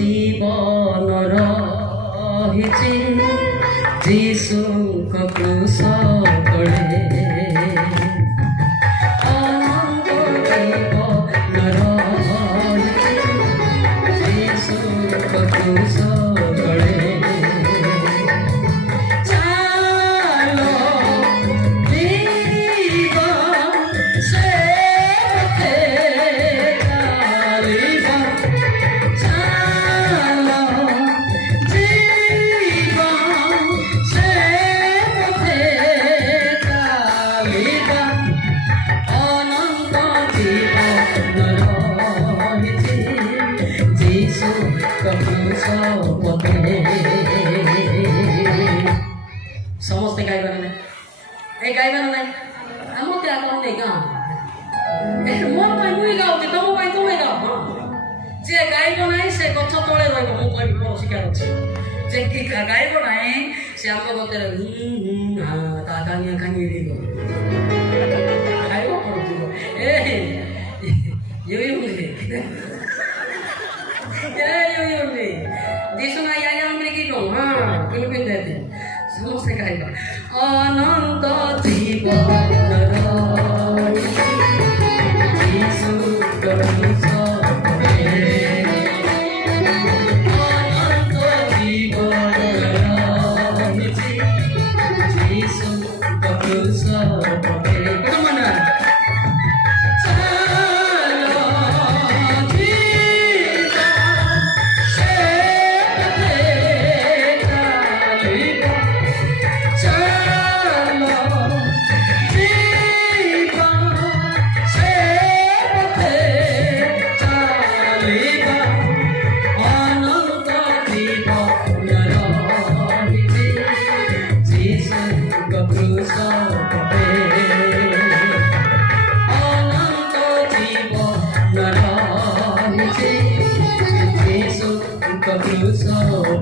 জীবন রহিছি যিশুଙ୍କ ক্রুশ তଳେ অনন্ত জীবন রহিছি যিশুଙ୍କ ক্রুশ তଳେ ସମସ୍ତେ ଗାଇବାର ନାହିଁ ଏ ଗାଇବାର ନାହିଁ ମୋତେ ଆପଣ ନେଇ ଗାଁ ମୋ ପାଇଁ ମୁଇଁ ଗାଉଛି ତମ ପାଇଁ ତୁମେ ଗାଅ ଯିଏ ଗାଇବ ନାହିଁ ସେ ଗଛ ତଳେ ରହିବ ମୁଁ କହିବି ମୋର ଶିକାର ଅଛି ଯେ କି ଗାଇବ ନାହିଁ ସେ ଆମ ଗଛରେ ତା କାନିଆ କାନି ଗାଇବ କରୁଥିବ দিশনা ইয়ায়া আমরা কি কম কেন পেতে সমস্যা গাইবা অনন্ত জীবন রহিছি যিশু ক্রুশ তଳେ অনন্ত জীবন রহিছি যিশু ক্রুশ তଳେ কেমন মনে Jesus, the cruise of